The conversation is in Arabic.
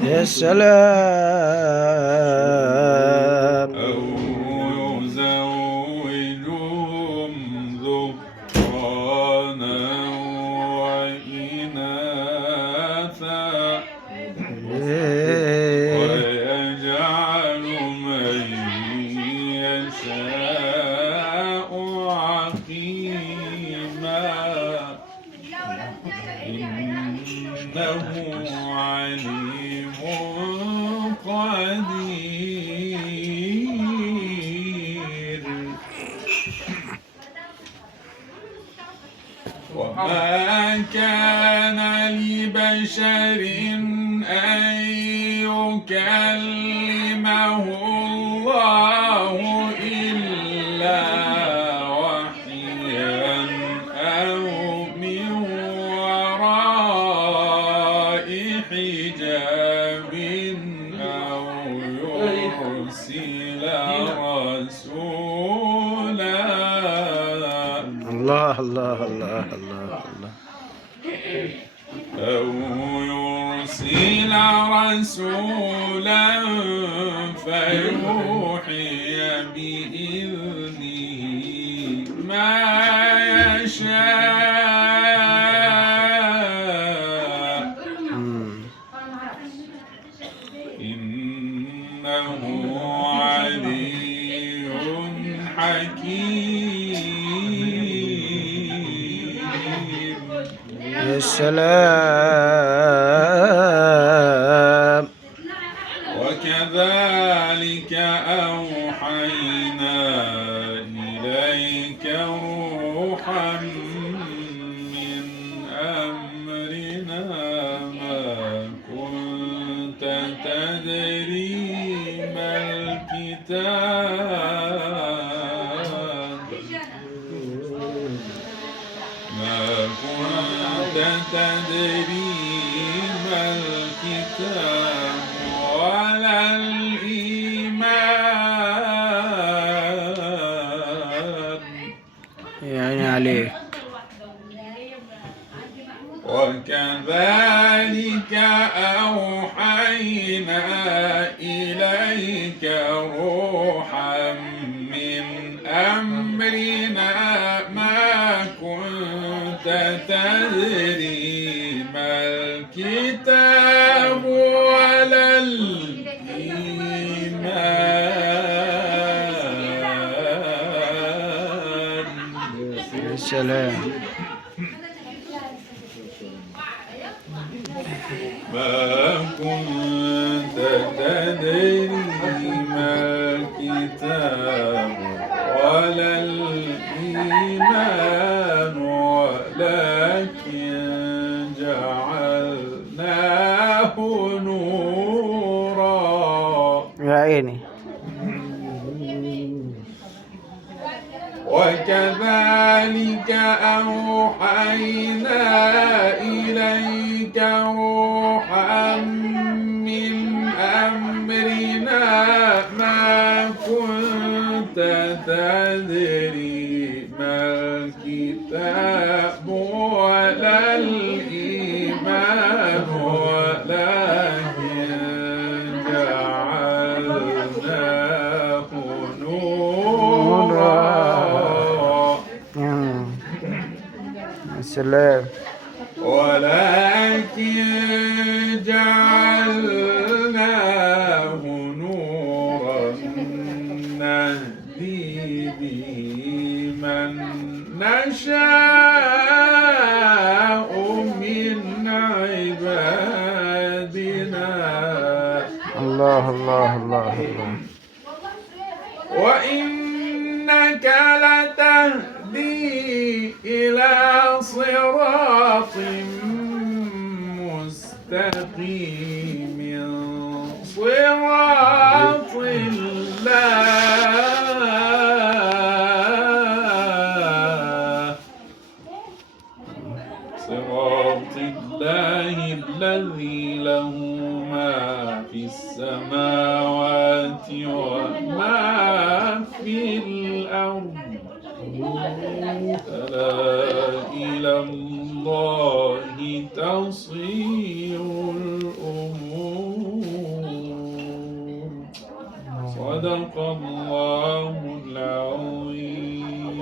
يا سلام. أو يزوجهم ذكرانا وإناثا ويجعل من يشاء عقيما إنه عليم قدير. وما كان لبشر أن يكلمه الله إلا وحيا أو من وراء حجاب أو يرسل رسولا. الله الله الله الله الله. أو يرسل رسولا فيوحي بإذنه ما يشاء إنه علي حكيم. يا سلام. وكذلك أوحينا إليك روحا من أمرنا ما كنت تدري ما الكتاب ما كنت تدري ما الكتاب ولا الإيمان. يعني عليك. وكذلك أوحينا إليك روحا من أمرنا ما كنت تدري ما الكتاب ولا الإيمان. يا سلام. ما كنت تدري ما الكتاب ولا الإيمان ولكن جعلناه نورا. يا عيني. وكذلك أوحينا إليك روحا من أمرنا ما كنت تدري ما الكتاب ولا الإيمان ولكن جعلناه نورا. يا سلام. ولكن جعلناه نورا نهدي به من نشاء من عبادنا. الله الله الله الله. وإنك لتهدي إلى صراط مستقيم صراط الله صراط الله الذي له ما في السماوات وما في الأرض ألا إلى الله تصير الأمور. صدق الله العظيم.